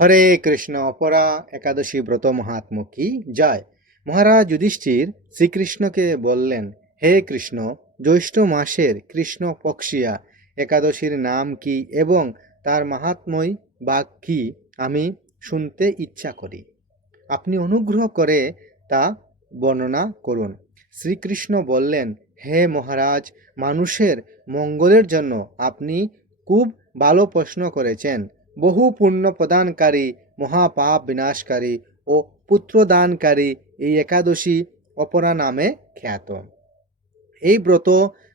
হরে কৃষ্ণ। অপরা একাদশী ব্রত মহাত্ম কি যায়। মহারাজ যুধিষ্ঠির শ্রীকৃষ্ণকে বললেন, হে কৃষ্ণ, জ্যৈষ্ঠ মাসের কৃষ্ণ পক্ষিয়া একাদশীর নাম কি এবং তার মাহাত্ম্যই বা কি আমি শুনতে ইচ্ছা করি। আপনি অনুগ্রহ করে তা বর্ণনা করুন। শ্রীকৃষ্ণ বললেন, হে মহারাজ, মানুষের মঙ্গলের জন্য আপনি খুব ভালো প্রশ্ন করেছেন। বহু পুণ্য প্রদানকারী, মহাপাপ বিনাশকারী ও পুত্রদানকারী এই একাদশী অপরা নামে খ্যাত। এই ব্রত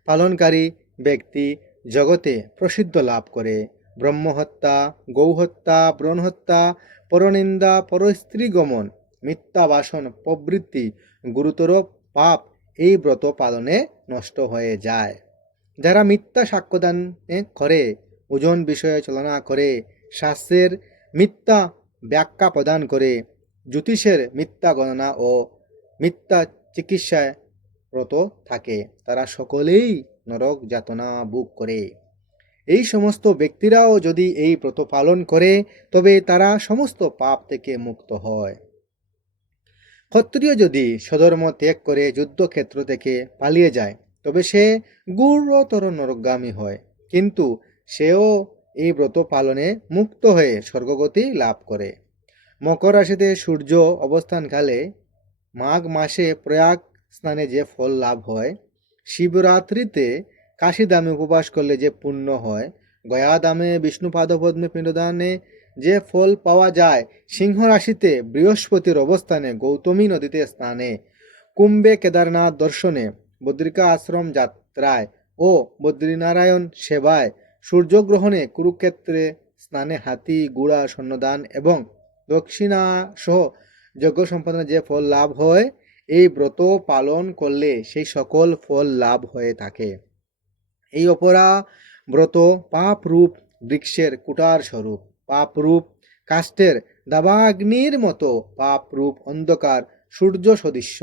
পালনকারী ব্যক্তি জগতে প্রসিদ্ধ লাভ করে। ব্রহ্মহত্যা, গৌহত্যা, ব্রণহত্যা, পরনিন্দা, পরস্ত্রী গমন, মিথ্যা বাসন প্রবৃত্তি গুরুতর পাপ এই ব্রত পালনে নষ্ট হয়ে যায়। যারা মিথ্যা সাক্ষ্যদান করে, ওজন বিষয়ে চলনা করে, শাস্ত্রের মিথ্যা ব্যাখ্যা প্রদান করে, জ্যোতিষের মিথ্যা গণনা ও মিথ্যা চিকিৎসায় রত থাকে, তারা সকলেই নরক যাতনা ভোগ করে। এই সমস্ত ব্যক্তিরাও যদি এই ব্রত পালন করে, তবে তারা সমস্ত পাপ থেকে মুক্ত হয়। ক্ষত্রিয় যদি স্বধর্ম ত্যাগ করে যুদ্ধক্ষেত্র থেকে পালিয়ে যায়, তবে সে গুরুতর নরকগামী হয়, কিন্তু সেও এই ব্রত পালনে মুক্ত হয়ে স্বর্গগতি লাভ করে। মকর রাশিতে সূর্য অবস্থানকালে মাঘ মাসে প্রয়াগ স্নানে যে ফল লাভ হয়, শিবরাত্রিতে কাশীধামে উপবাস করলে যে পুণ্য হয়, গয়াধামে বিষ্ণুপাদপদ্মে পিণ্ডদানে যে ফল পাওয়া যায়, সিংহ রাশিতে বৃহস্পতির অবস্থানে গৌতমী নদীতে স্নানে, কুম্ভে কেদারনাথ দর্শনে, বদ্রিকা আশ্রম যাত্রায় ও বদ্রীনারায়ণ সেবায়, সূর্যগ্রহণে কুরুক্ষেত্রে স্নানে হাতি ঘোড়া সৈন্যদান এবং দক্ষিণা সহ যজ্ঞ সম্পাদনে যে ফল লাভ হয়, এই ব্রত পালন করলে সেই সকল ফল লাভ হয়ে থাকে। এই অপরা ব্রত পাপরূপ বৃক্ষের কুটার স্বরূপ, পাপরূপ কাষ্ঠের দাবাগ্নির মতো, পাপরূপ অন্ধকার সূর্য সদৃশ্য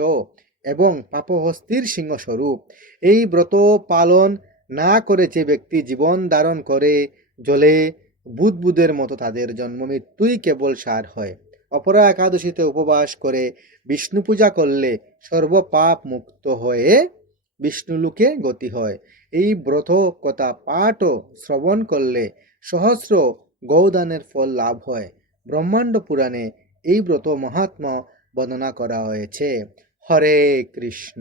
এবং পাপহস্তির সিংহস্বরূপ। এই ব্রত পালন না করে যে ব্যক্তি জীবন ধারণ করে জলে বুদবুদের মতো, তাদের জন্ম মৃত্যুই কেবল সার হয়। অপরা একাদশীতে উপবাস করে বিষ্ণু পূজা করলে সর্বপাপ মুক্ত হয়ে বিষ্ণুলোকে গতি হয়। এই ব্রত কথা পাঠ ও শ্রবণ করলে সহস্র গৌদানের ফল লাভ হয়। ব্রহ্মাণ্ড পুরাণে এই ব্রত মহাত্ম্য বর্ণনা করা হয়েছে। হরে কৃষ্ণ।